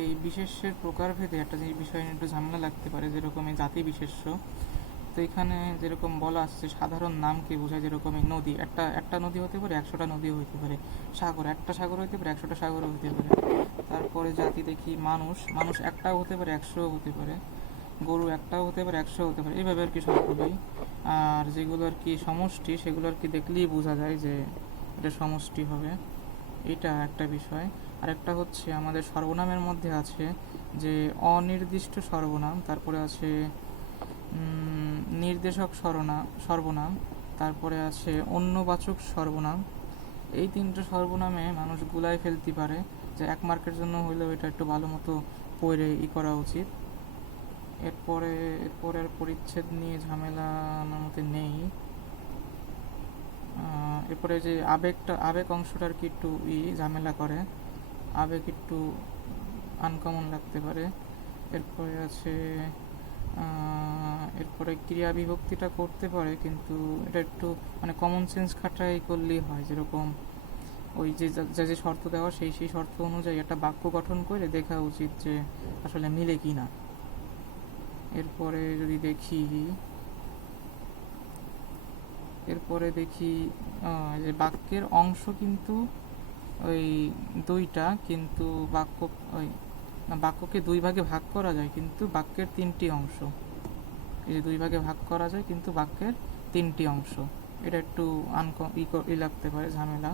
এই বিশেষ্যের প্রকারভেদে একটা জিনিস বিষয় নিয়ে একটু ঝামেলা লাগতে পারে, যেরকম এই জাতি বিশেষ্য। তো এখানে যেরকম বলা আসছে সাধারণ নামকে বোঝায় যেরকম এই নদী। একটা একটা নদী হতে পারে, একশোটা নদীও হতে পারে। সাগর, একটা সাগর হতে পারে, একশোটা সাগরও হতে পারে। তারপরে জাতি দেখি মানুষ মানুষ একটাও হতে পারে, একশোও হতে পারে। গরু একটাও হতে পারে একশো হতে পারে। এইভাবে আর কি সবগুলোই আর যেগুলো আর কি সমষ্টি, সেগুলো আর কি দেখলেই বোঝা যায় যে এটা সমষ্টি হবে। এটা একটা বিষয়। আর একটা হচ্ছে আমাদের সর্বনামের মধ্যে আছে যে অনির্দিষ্ট সর্বনাম, তারপরে আছে নির্দেশক সর্বনাম সর্বনাম, তারপরে আছে অন্যবাচক সর্বনাম। এই তিনটে সর্বনামে মানুষ গুলাই ফেলতে পারে যে এক মার্কের জন্য হইলেও এটা একটু ভালো মতো পড়ে ই করা উচিত। এরপরে, এরপরের পরিচ্ছেদ নিয়ে ঝামেলা আমার মতে নেই। এরপরে যে আবেগটা, আবেগ অংশটা আর কি একটু ই, ঝামেলা করে, আবেগ একটু আনকমন লাগতে পারে। এরপরে আছে এরপরে ক্রিয়া বিভক্তিটা করতে পারে, কিন্তু এটা একটু মানে কমন সেন্স খাটাই করলেই হয়, যেরকম ওই যা- যা, যে শর্ত দেওয়া, সেই সেই শর্ত অনুযায়ী একটা বাক্য গঠন করে দেখা উচিত যে আসলে মিলে কি না এরপরে যদি দেখি এরপরে দেখি যে বাক্যের অংশ কিন্তু ওই দুইটা, কিন্তু বাক্য, ওই বাক্যকে দুই ভাগে ভাগ করা যায়, কিন্তু বাক্যের তিনটি অংশ। এই দুই ভাগে ভাগ করা যায়, কিন্তু বাক্যের তিনটি অংশ। এটা একটু আনক ই লাগতে পারে, ঝামেলা।